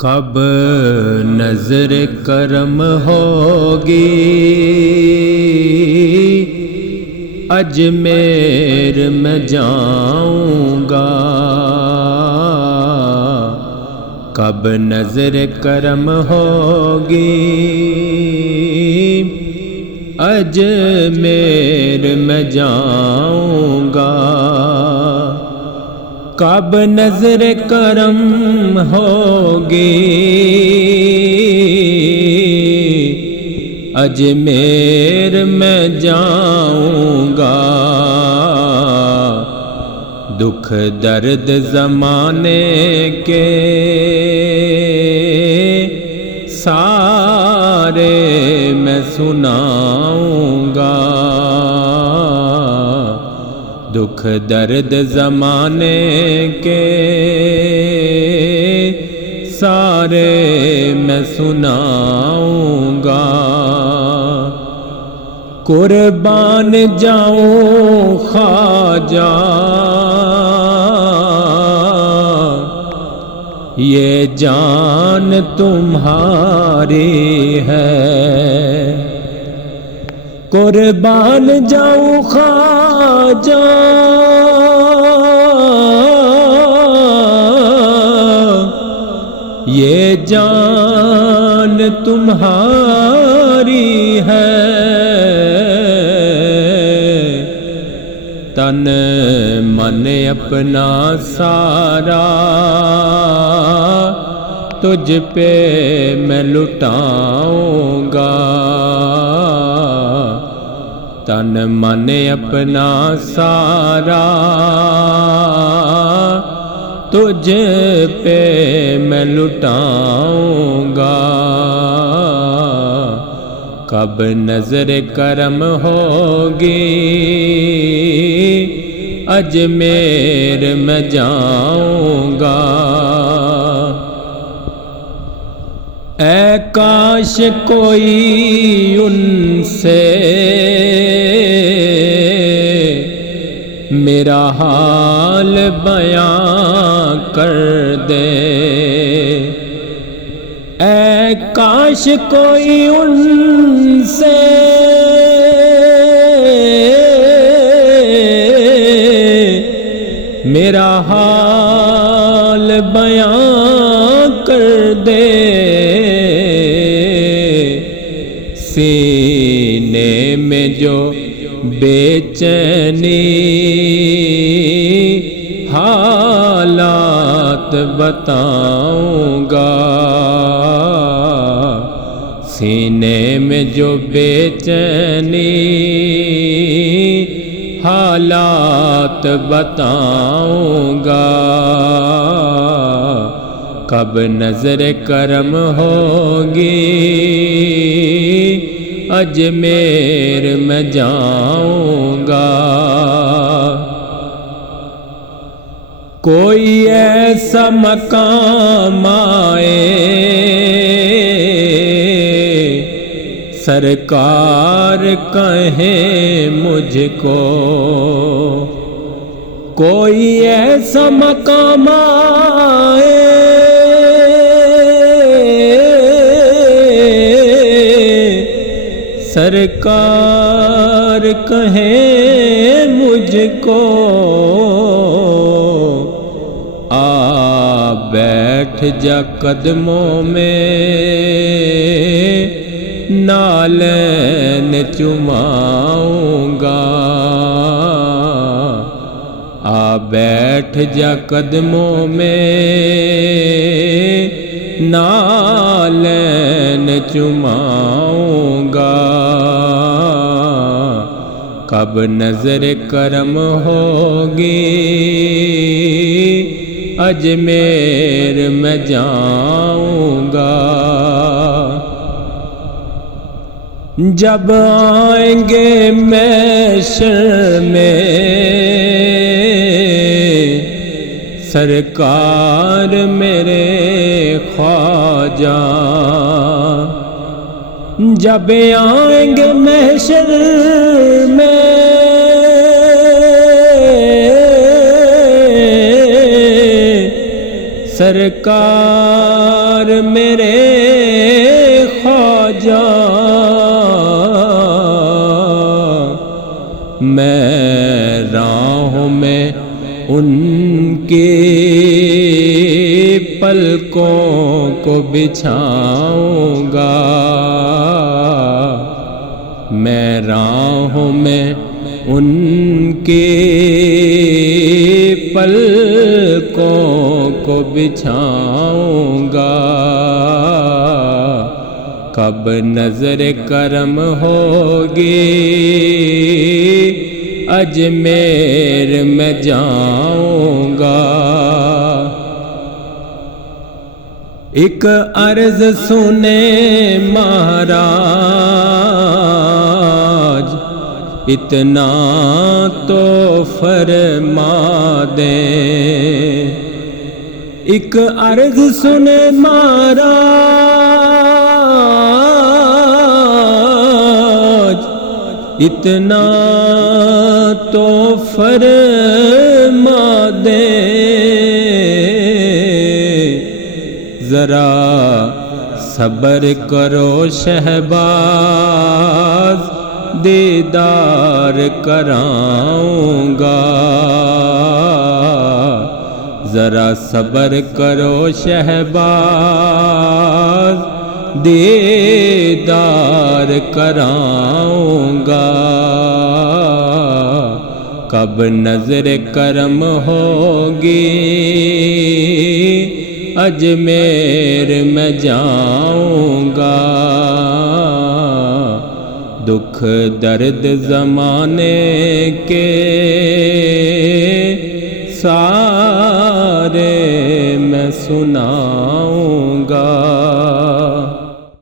کب نظر کرم ہوگی اجمیر میں جاؤں گا، کب نظر کرم ہوگی اجمیر میں جاؤں گا، کب نظر کرم ہوگی اجمیر میں جاؤں گا، دکھ درد زمانے کے سارے میں سناؤں گا، دکھ درد زمانے کے سارے میں سناؤں گا، قربان جاؤں خواجہ یہ جان تمہاری ہے، قربان جاؤں خواجہ یہ جان تمہاری ہے، تن من اپنا سارا تجھ پہ میں لٹاؤں گا، تن من اپنا سارا تجھ پہ میں لٹاؤں گا، کب نظر کرم ہوگی اجمیر میں جاؤں گا، اے کاش کوئی ان سے میرا حال بیان کر دے، اے کاش کوئی ان سے میرا حال بیان کر دے، سینے میں جو بے چینی حالات بتاؤں گا، سینے میں جو بے چینی حالات بتاؤں گا، کب نظر کرم ہوگی اجمیر میں جاؤں گا، کوئی ایسا مقام آئے سرکار کہیں مجھ کو، کوئی ایسا مقام آئے سرکار کہیں مجھ کو، آ بیٹھ جا قدموں میں نالین چماؤں گا، آ بیٹھ جا قدموں میں نالین چماؤں گا، کب نظر کرم ہوگی اجمیر میں جاؤں گا، جب آئیں گے محشر میں سرکار میرے خواجہ، جب آئیں گے محشر میں سرکار یار میرے خواجہ، میں راہوں میں ان کے پلکوں کو بچھاؤں گا، میں راہوں میں ان کے پلکوں کو بچھاؤں گا، کب نظر کرم ہوگی اجمیر میں جاؤں گا۔ ایک عرض سنے مہاراج، اتنا تو فرما دیں، ایک عرض سنے مہاراج، اتنا تو فرما دیں، ذرا صبر کرو شہباز، دیدار کراؤں گا، ذرا صبر کرو شہباز، دیدار کراؤں گا، کب نظر کرم ہوگی اجمیر میں جاؤں گا، دکھ درد زمانے کے سارے میں سناؤں گا۔